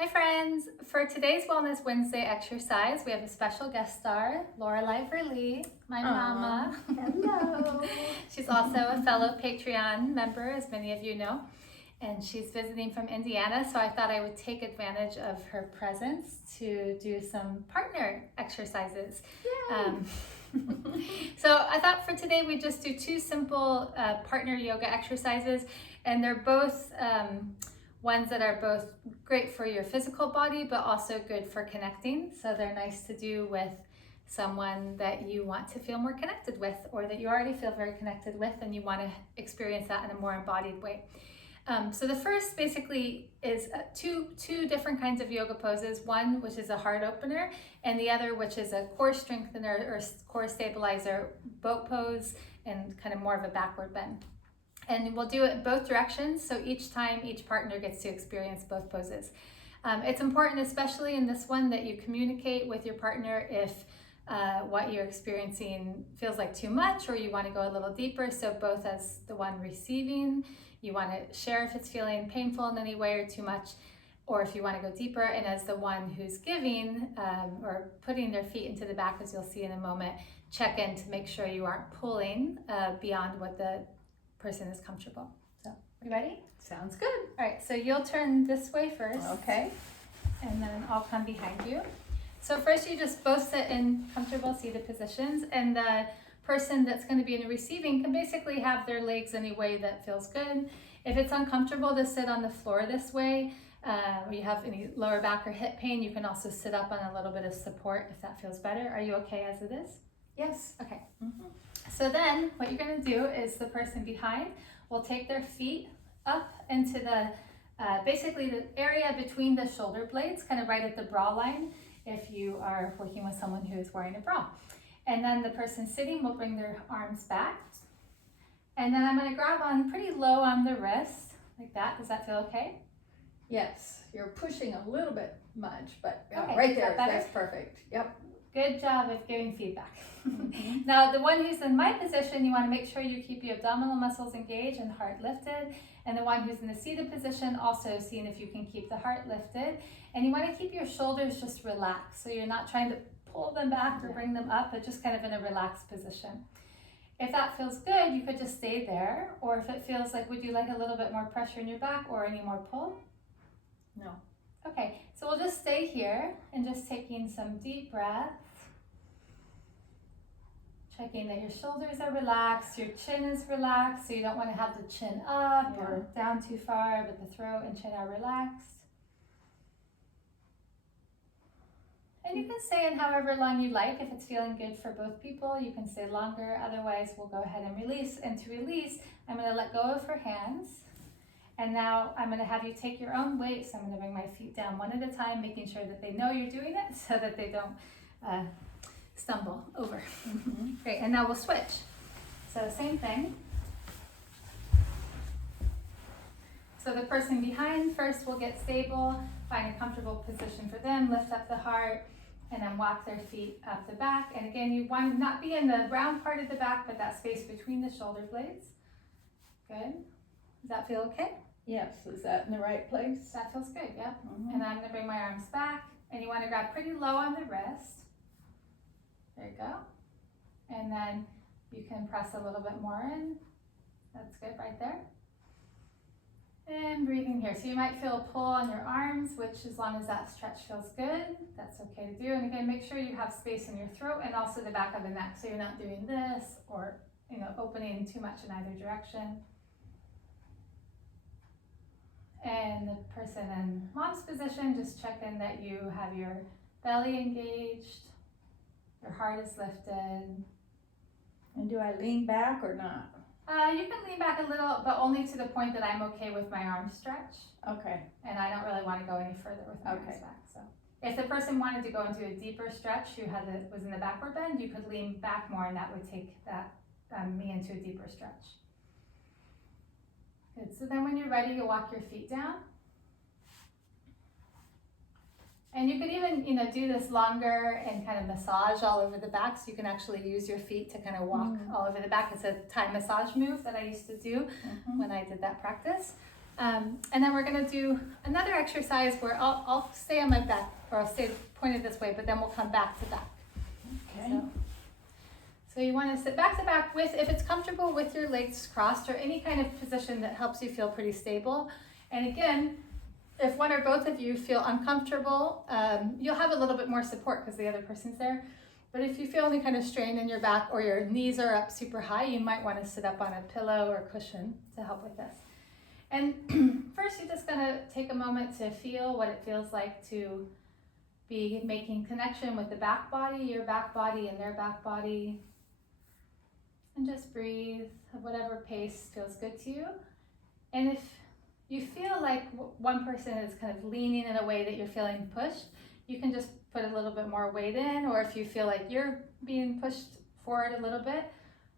Hi friends! For today's Wellness Wednesday exercise, we have a special guest star, Lorelei, my mama. Hello. She's also a fellow Patreon member, as many of you know, and she's visiting from Indiana, so I thought I would take advantage of her presence to do some partner exercises. So I thought for today we'd just do two simple partner yoga exercises, and they're both ones that are both great for your physical body, but also good for connecting. So they're nice to do with someone that you want to feel more connected with, or that you already feel very connected with and you want to experience that in a more embodied way. So the first basically is two different kinds of yoga poses. One which is a heart opener, and the other which is a core strengthener or core stabilizer, boat pose, and kind of more of a backward bend. And we'll do it both directions, so each time each partner gets to experience both poses. It's important, especially in this one, that you communicate with your partner if what you're experiencing feels like too much, or you want to go a little deeper. So both as the one receiving, you want to share if it's feeling painful in any way or too much, or if you want to go deeper, and as the one who's giving or putting their feet into the back, as you'll see in a moment, check in to make sure you aren't pulling beyond what the person is comfortable. So, you ready? Sounds good. All right, so you'll turn this way first. Okay. And then I'll come behind you. So first you just both sit in comfortable seated positions, and the person that's going to be in the receiving can basically have their legs any way that feels good. If it's uncomfortable to sit on the floor this way, or you have any lower back or hip pain, you can also sit up on a little bit of support if that feels better. Are you okay as it is? Yes. Okay. So then what you're going to do is the person behind will take their feet up into the basically the area between the shoulder blades, kind of right at the bra line if you are working with someone who is wearing a bra. And then the person sitting will bring their arms back. And then I'm going to grab on pretty low on the wrist, like that. Does that feel okay? Yes. You're pushing a little bit much, but Okay, right is there, that better? that's perfect. Yep. Good job of giving feedback. Now, the one who's in my position, you want to make sure you keep your abdominal muscles engaged and heart lifted. And the one who's in the seated position, also seeing if you can keep the heart lifted. And you want to keep your shoulders just relaxed. So you're not trying to pull them back or bring them up, but just kind of in a relaxed position. If that feels good, you could just stay there. Or if it feels like, would you like a little bit more pressure in your back or any more pull? No. Okay, so we'll just stay here and just taking some deep breaths. Checking that your shoulders are relaxed, your chin is relaxed, so you don't want to have the chin up or down too far, but the throat and chin are relaxed. And you can stay in however long you like. If it's feeling good for both people, you can stay longer. Otherwise, we'll go ahead and release. And to release, I'm going to let go of her hands. And now I'm going to have you take your own weight. So I'm going to bring my feet down one at a time, making sure that they know you're doing it so that they don't stumble over. Great, and now we'll switch. So same thing. So the person behind first will get stable, find a comfortable position for them, lift up the heart, and then walk their feet up the back. And again, you want to not be in the round part of the back, but that space between the shoulder blades. Good. Does that feel okay? Yes. Is that in the right place? That feels good, yep. And I'm going to bring my arms back, and you want to grab pretty low on the wrist. There you go. And then you can press a little bit more in. That's good right there. And breathing here. So you might feel a pull on your arms, which as long as that stretch feels good, that's okay to do. And again, make sure you have space in your throat and also the back of the neck. So you're not doing this or, opening too much in either direction. And the person in mom's position, just check in that you have your belly engaged, your heart is lifted. And do I lean back or not? You can lean back a little, but only to the point that I'm okay with my arm stretch. Okay. And I don't really want to go any further with my arms back. So if the person wanted to go into a deeper stretch who was in the backward bend, you could lean back more, and that would take that me into a deeper stretch. Good. So then when you're ready, you'll walk your feet down. And you could even, do this longer and kind of massage all over the back, so you can actually use your feet to kind of walk all over the back. It's a Thai massage move that I used to do when I did that practice. And then we're gonna do another exercise where I'll stay on my back, or I'll stay pointed this way, but then we'll come back to back. Okay. So you wanna sit back to back with, if it's comfortable, with your legs crossed, or any kind of position that helps you feel pretty stable. And again, if one or both of you feel uncomfortable, you'll have a little bit more support because the other person's there. But if you feel any kind of strain in your back or your knees are up super high, you might want to sit up on a pillow or cushion to help with this. And first, you're just going to take a moment to feel what it feels like to be making connection with the back body, your back body and their back body. And just breathe at whatever pace feels good to you. And if you feel like one person is kind of leaning in a way that you're feeling pushed, you can just put a little bit more weight in, or if you feel like you're being pushed forward a little bit,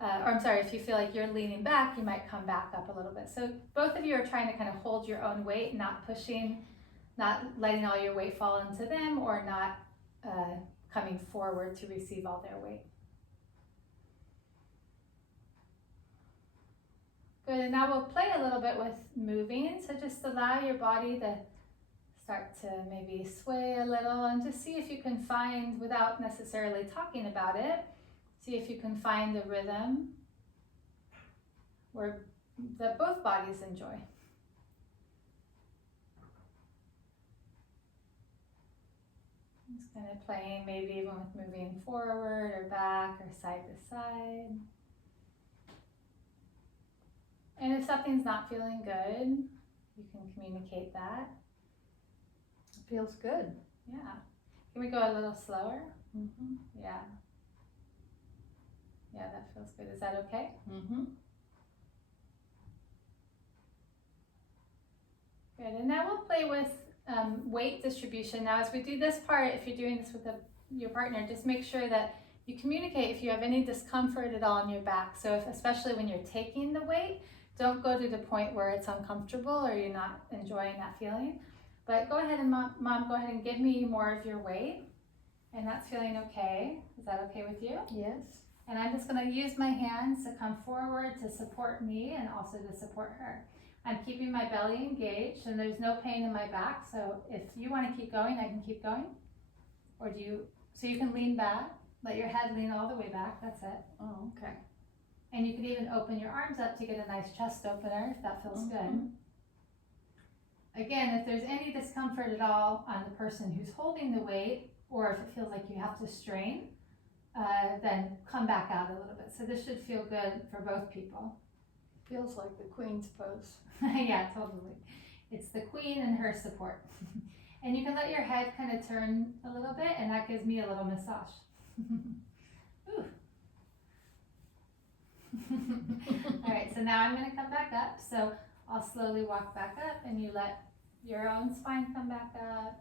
if you feel like you're leaning back, you might come back up a little bit. So both of you are trying to kind of hold your own weight, not pushing, not letting all your weight fall into them, or not coming forward to receive all their weight. Good, and now we'll play a little bit with moving. So just allow your body to start to maybe sway a little, and just see if you can find, without necessarily talking about it, see if you can find a rhythm that both bodies enjoy. Just kind of playing, maybe even with moving forward or back or side to side. And if something's not feeling good, you can communicate that. It feels good. Yeah. Can we go a little slower? Mm-hmm. Yeah. Yeah, that feels good. Is that okay? Mm-hmm. Good. And now we'll play with weight distribution. Now, as we do this part, if you're doing this with your partner, just make sure that you communicate if you have any discomfort at all in your back. So especially when you're taking the weight, don't go to the point where it's uncomfortable or you're not enjoying that feeling. But go ahead and mom, go ahead and give me more of your weight. And that's feeling okay. Is that okay with you? Yes. And I'm just going to use my hands to come forward to support me and also to support her. I'm keeping my belly engaged and there's no pain in my back. So if you want to keep going, I can keep going. Or so you can lean back, let your head lean all the way back. That's it. Oh, okay. And you can even open your arms up to get a nice chest opener if that feels good. Again, if there's any discomfort at all on the person who's holding the weight, or if it feels like you have to strain, then come back out a little bit. So this should feel good for both people. Feels like the Queen's pose. Yeah, totally. It's the Queen and her support. And you can let your head kind of turn a little bit, and that gives me a little massage. Ooh. All right, so now I'm going to come back up. So I'll slowly walk back up, and you let your own spine come back up.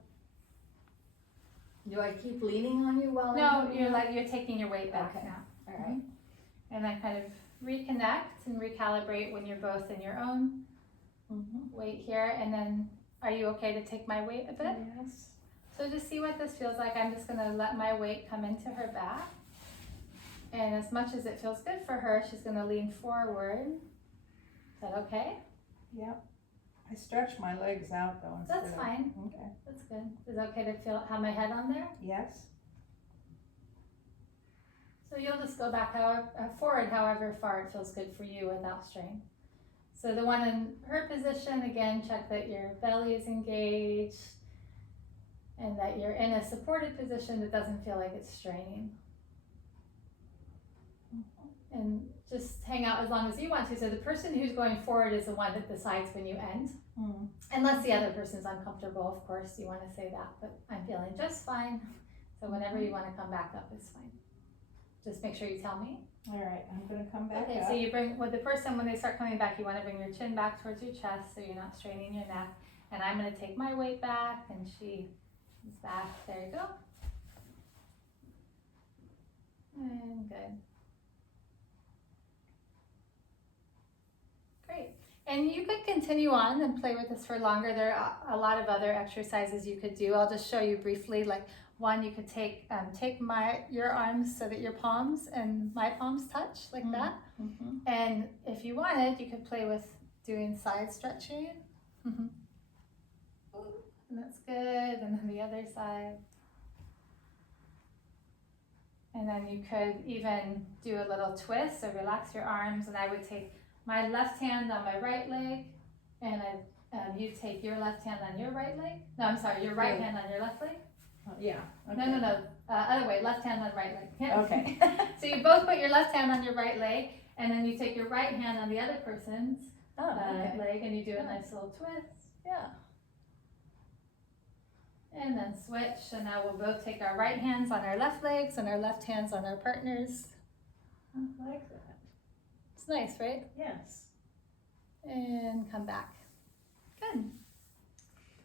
Do I keep leaning on you while No, you're taking your weight back now. All right. And then kind of reconnect and recalibrate when you're both in your own weight here. And then, are you okay to take my weight a bit? Yes. So just see what this feels like. I'm just going to let my weight come into her back. And as much as it feels good for her, she's going to lean forward. Is that okay? Yep. I stretch my legs out though. That's fine. Okay. That's good. Is it okay to have my head on there? Yes. So you'll just go back forward however far it feels good for you without strain. So the one in her position, again, check that your belly is engaged and that you're in a supported position that doesn't feel like it's straining. And just hang out as long as you want to. So the person who's going forward is the one that decides when you end. Unless the other person's uncomfortable, of course, you want to say that, but I'm feeling just fine. So whenever you want to come back up is fine. Just make sure you tell me. All right, I'm gonna come back Okay, up. so you bring, with the person, when they start coming back, you want to bring your chin back towards your chest so you're not straining your neck. And I'm going to take my weight back, and she is back. There you go. And good. Great. And you could continue on and play with this for longer. There are a lot of other exercises you could do. I'll just show you briefly. Like one, you could take your arms so that your palms and my palms touch like that. And if you wanted, you could play with doing side stretching. And that's good. And then the other side. And then you could even do a little twist, so relax your arms, and I would take my left hand on my right leg, and you take your left hand on your right leg. No, I'm sorry, your right hand on your left leg. Yeah. Okay. No. Other way, left hand on right leg. Yeah. Okay. So you both put your left hand on your right leg, and then you take your right hand on the other person's leg, and you do a nice little twist. Yeah. And then switch. So now we'll both take our right hands on our left legs and our left hands on our partners. I like that. It's nice, right? Yes. And come back. Good.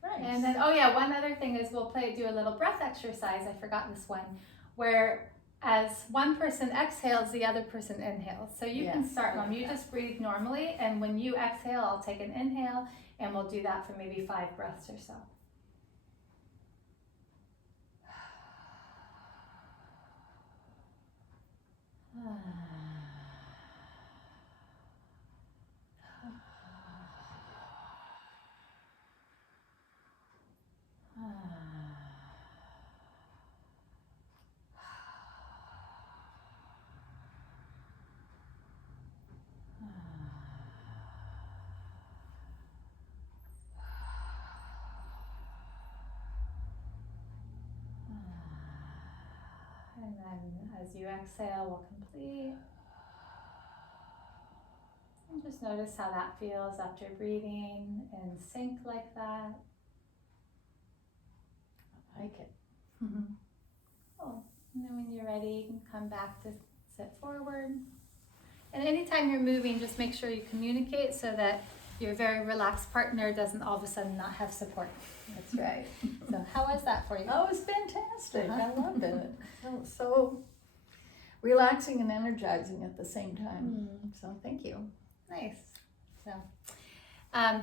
Nice. And then, oh yeah, one other thing is we'll do a little breath exercise. I forgot this one, where as one person exhales, the other person inhales. So you can start, Mom. You just breathe normally, and when you exhale, I'll take an inhale, and we'll do that for maybe 5 breaths or so. And then as you exhale, we'll complete. And just notice how that feels after breathing in sync like that. I like it. Cool. And then when you're ready, you can come back to sit forward. And anytime you're moving, just make sure you communicate so that your very relaxed partner doesn't all of a sudden not have support. That's right. So how was that for you? Oh, it was fantastic. Uh-huh. I loved it. So relaxing and energizing at the same time. So thank you. Nice.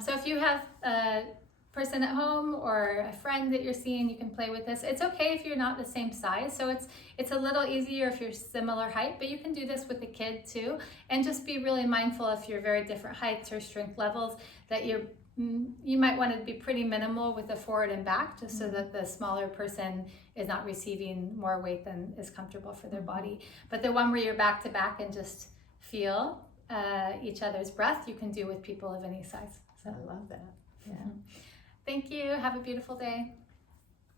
So if you have a person at home or a friend that you're seeing, you can play with this. It's okay if you're not the same size. So it's a little easier if you're similar height, but you can do this with a kid too. And just be really mindful if you're very different heights or strength levels that you might want to be pretty minimal with the forward and back, just so that the smaller person is not receiving more weight than is comfortable for their body. But the one where you're back to back and just feel each other's breath, you can do with people of any size. So I love that. Yeah. thank you. Have a beautiful day.